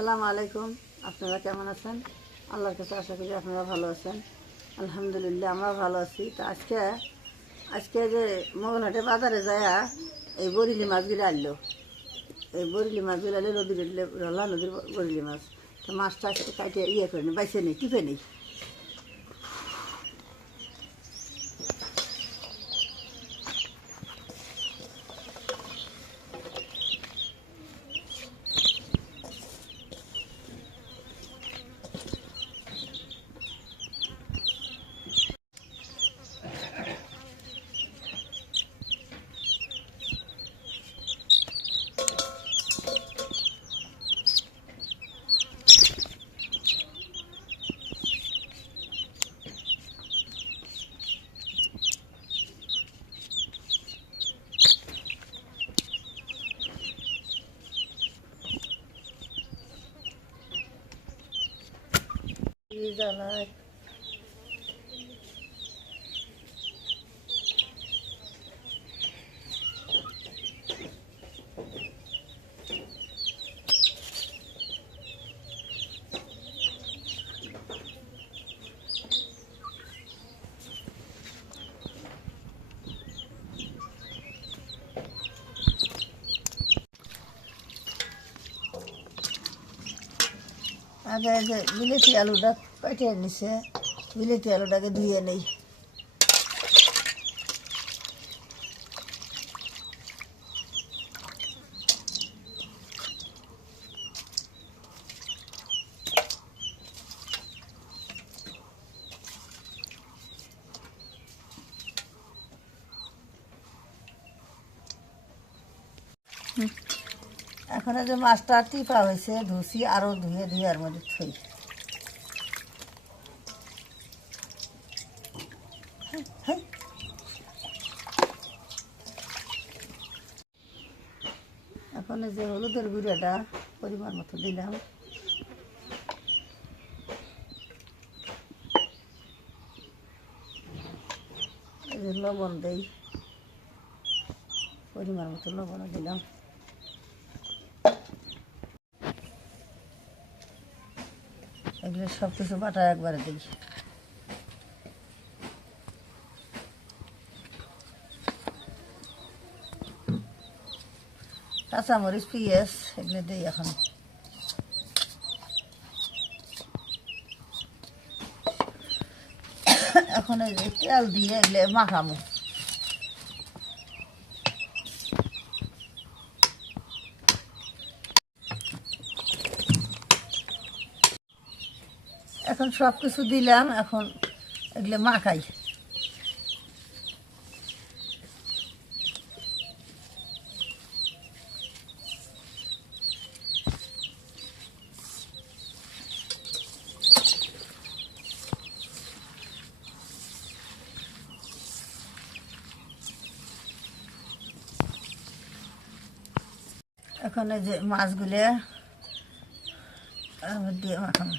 আসসালামু আলাইকুম। আপনারা কেমন আছেন? আল্লাহর কাছে আশা করি আপনারা ভালো আছেন। আলহামদুলিল্লাহ আমরা ভালো আছি। তো আজকে যে মোগলহাটে বাজারে যায় এই বরিলি মাছগুলো আনলো। এই বরিলি মাছগুলো আনলে নদীর বরিলি মাছ। তো মাছটা আজকে কাটিয়ে করে নিই, বাইছে নিই, টিপে নিই। জ্বালায় আগে যে বিলেতি আলুটা কেটে নিছে, বিলেতি আলুটাকে ধুয়ে নেই। এখন যে মাছটা টিপা হয়েছে ধুসি, আরও ধুয়ে আর মধ্যে থই। এখন যে হলুদের গুঁড়াটা পরিমাণ মতো দিলাম। এই যে লবণ দেই, পরিমাণ মতো লবণও দিলাম। এগুলো সব কিছু বাটা একবারে দিই। কাঁচামরিচ, পেঁয়াজ এগুলো দিই। এখন এই যে তেল দিয়ে এগুলো মাখামো। এখন সব কিছু দিলাম, এখন এগুলো মাখাই। এখন এই যে মাছগুলো দিয়ে মাখাম।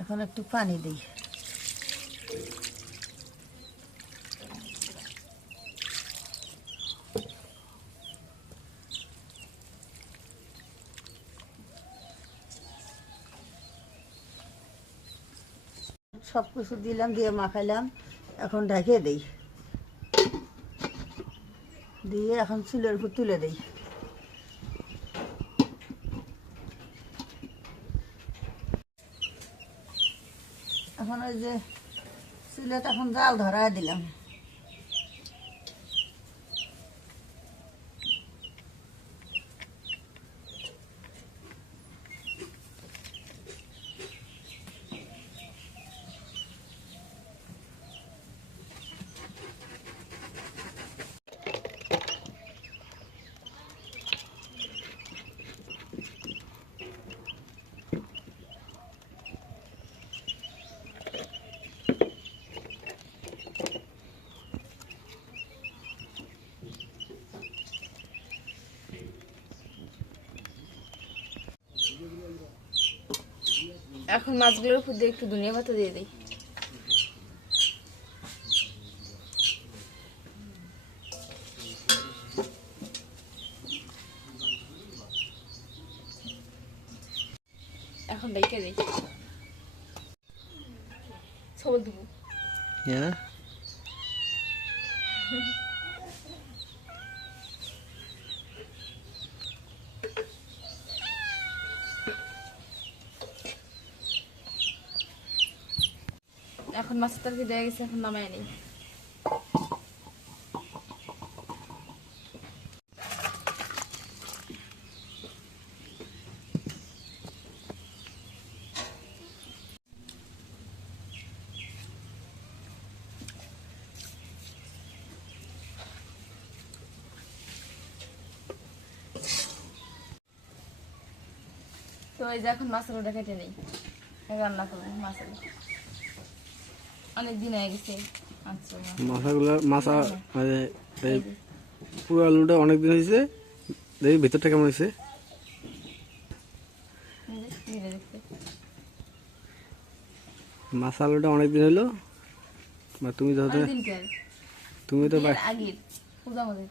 এখন একটু পানি দিই। সব কিছু দিলাম, দিয়ে মাখাইলাম। এখন ঢেকে দিই, দিয়ে এখন চুলের উপর তুলে দিই। এখন ওই যে চুলেটা এখন জাল ধরায় দিলাম। এখন মাছগুলোর উপর দিয়ে একটু ধনিয়া পাতা দিয়ে দিই। এখন ডেকে দিই, সবল দিব। হ্যাঁ এখন মাছের তরকারি দেয়া গেছে, এখন নামায় নেই। তো এই যে এখন মাছগুলোটা কেটে নেই, রান্না করবো মাছের। অনেক দিন হয়ে গেছে মাছা মানে এই পুরো আলুটা অনেক দিন হয়েছে। দেখি ভিতরটা কেমন হয়েছে। মাছ আলুটা অনেক দিন হলো। তুমি তো তুমি তো আগের পূজা মধ্যে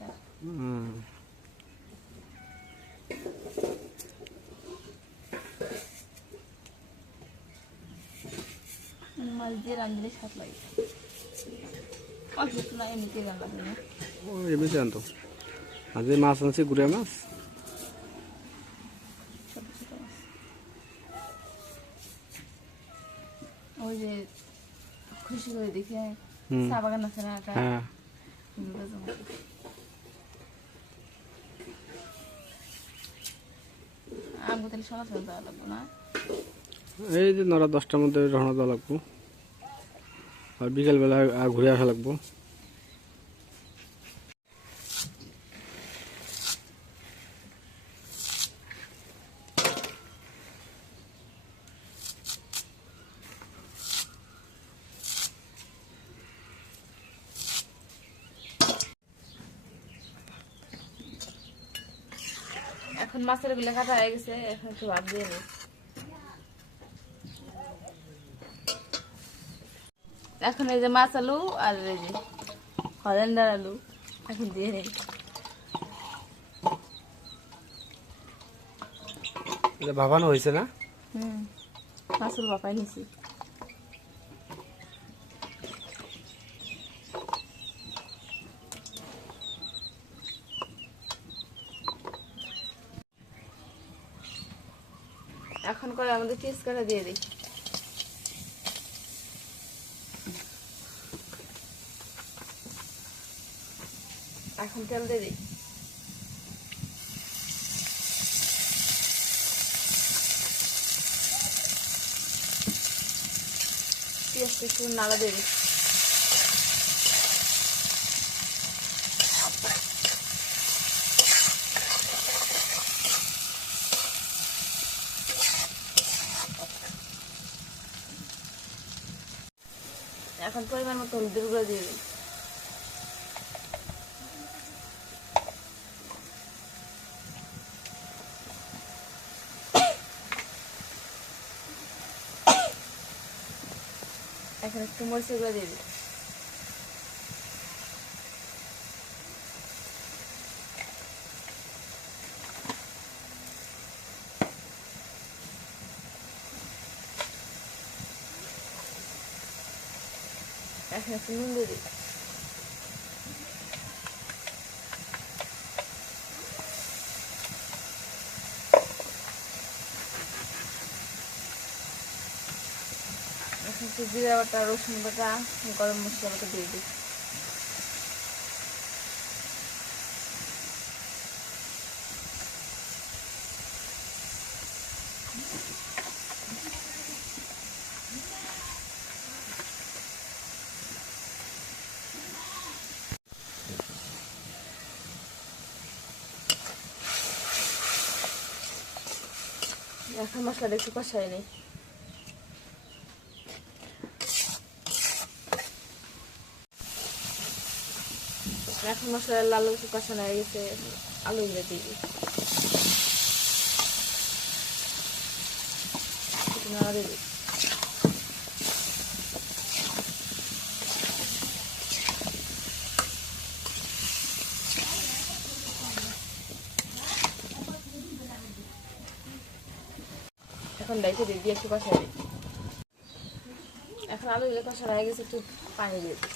মাছ দিয়ে রাঁধলে স্বাদ লাগে। অসুস্থ না, এমনিতে রান্না করি না। ও এমনিতে আনতো। আজকে মাছ আনছে, গুড়া মাছ। ছোট ছোট মাছ। ওই যে খুশি করে দেখে চা বাগান আছে না, হ্যাঁ আমগো তাহলে সকাল সকাল দেওয়া লাগবো না? এই যে 9-10টার মধ্যে রওনা দেওয়া লাগবো, আর বিকেলবেলা ঘুরে আসা লাগবো। এখন মাছের গুলো কাটা হয়ে গেছে, এখন একটু ভাত দিয়ে নিই। এখন এই যে মাছ আলু আর এই যে হল্যান্ডার আলু এখন দিয়ে নেই। ভাবানো হয়েছে না? মাছ আলু বাপাই নিছি। এখন করে আমাদের চিজ কাটা দিয়ে দিই। এখন তেল দিয়ে দিই। পেঁয়াজটা একটু নাড়া দিয়ে দিই। এখন পরিমাণ মতো হলুদের গুঁড়ো দিয়ে দিই। এখন একটু মরিচের গুঁড়ো দিয়ে দিই। এখন একটু নুন দিয়ে দিই। এখন একটু জিরা বাটা, রসুন বাটা, গরম মশলা বাটা দিয়ে দিই। এখন মশলাটা একটু কষাই নেই। এখন মশলা লাল একটু কষানো হয়ে গেছে, আলুগুলো দিয়ে দিই। একটু নাড়া দিয়ে দিই। এখন দেখে দিই দিয়ে একটু কষাই দিই। এখন আলুগুলো কষা হয়ে গেছে, একটু পানি দিয়ে দিই।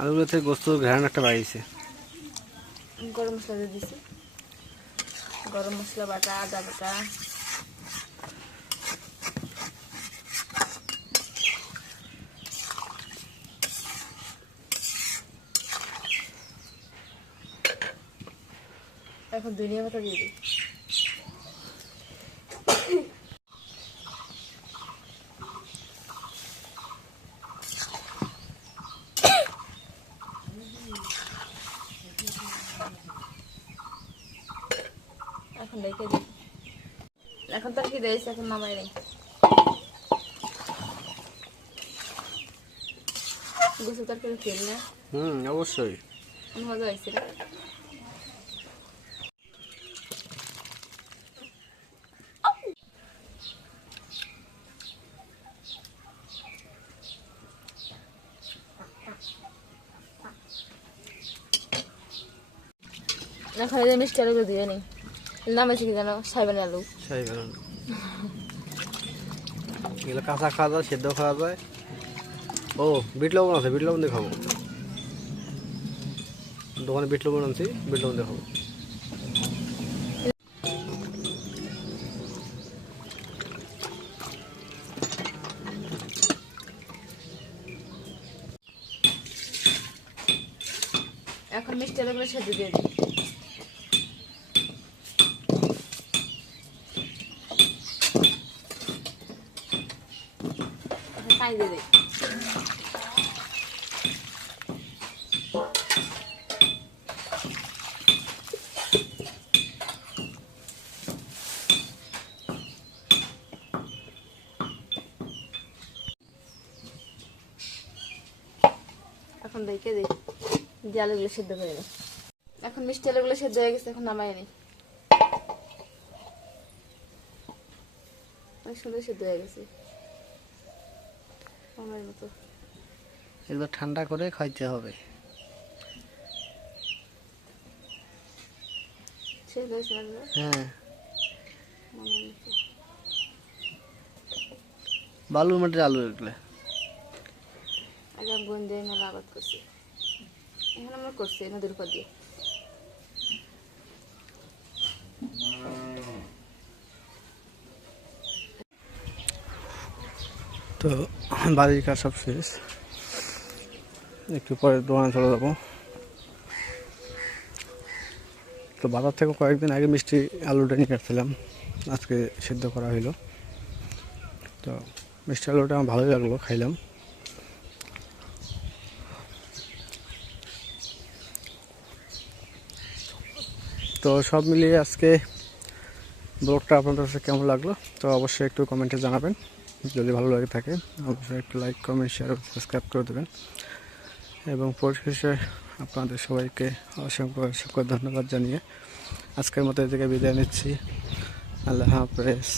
আলুগুলো থেকে গোস্ত ঘ্রাণ একটা বাড়িয়েছে। গরম মশলা দিয়ে দিছি, গরম মশলা বাটা, আদা বাটা, এখন ধনিয়া পাতা দিয়ে দিই। এখন রেখে দিই। এখন তার কি দিয়েছে, এখন নামাই নেই। গোসল তরকারি খেল না, অবশ্যই। মজা হয়েছে না? এখন এই যে মিষ্টি আলুগুলো দিয়ে নিই। নাম আছে কি জানো? সাইবানি আলু। এগুলো কাঁচা খাওয়া যায়, সেদ্ধ খাওয়া যায়। ও বিট লবণ আছে, বিট লবণ দিয়ে খাবো। দোকানে বিট লবণ আনছি, বিট লবণ দিয়ে খাবো। এখন মিষ্টি আলুগুলো সেদ্ধ দিয়ে দিই। পানি দিয়ে দিই। এখন দেখে দিই যে আলুগুলো সেদ্ধ করে নিই। এখন মিষ্টি আলুগুলো সেদ্ধ হয়ে গেছে, এখন নামাই নিই। অনেক সুন্দর সেদ্ধ হয়ে গেছে আমার মতো। এগুলো ঠান্ডা করে খাইতে হবে। সেদ্ধ হয়েছে না? হ্যাঁ, আমার মতো। বালুর মাটির আলু এগুলো। আগে গঞ্জে মেলা আবাদ করছি, এখন আমরা করছি নদীর উপর দিয়ে। তো বাড়ির কাজ সব শেষ, একটু পরে দোকানে চলে যাবো। তো বাজার থেকে কয়েকদিন আগে মিষ্টি আলুটা নিয়ে আসছিলাম, আজকে সিদ্ধ করা হইলো। তো মিষ্টি আলুটা আমার ভালোই লাগলো, খাইলাম। তো সব মিলিয়ে আজকে ব্লগটা আপনাদের কাছে কেমন লাগলো তো অবশ্যই একটু কমেন্টে জানাবেন। যদি ভালো লাগে থাকে অবশ্যই একটু লাইক, কমেন্ট, শেয়ার ও সাবস্ক্রাইব করে দেবেন। এবং পরিশেষে আপনাদের সবাইকে অসংখ্য অসংখ্য ধন্যবাদ জানিয়ে আজকের মতো এদিকে বিদায় নিচ্ছি। আল্লাহ হাফেজ।